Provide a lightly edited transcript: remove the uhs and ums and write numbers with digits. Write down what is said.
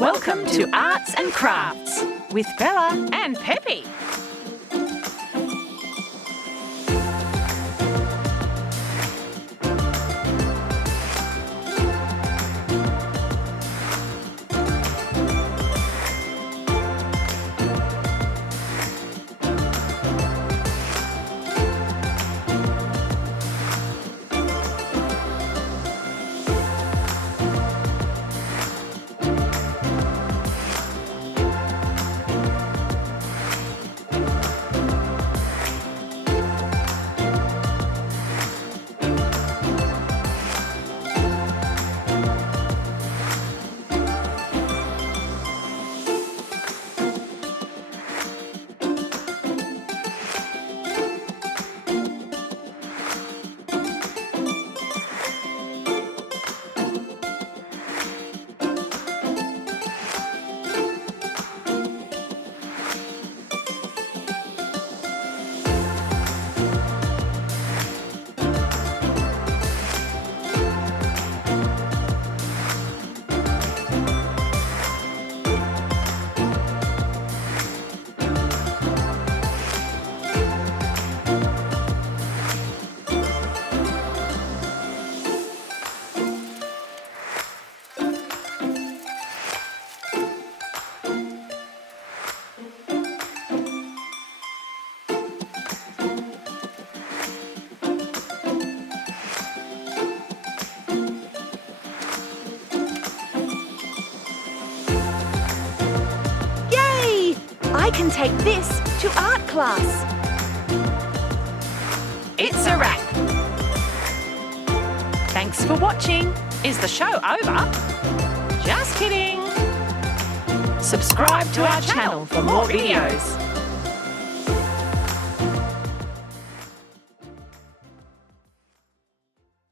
Welcome to Arts and Crafts with Bella and Peppy. I can take this to art class. It's a wrap. Thanks for watching. Is the show over? Just kidding. Subscribe to our channel for more videos.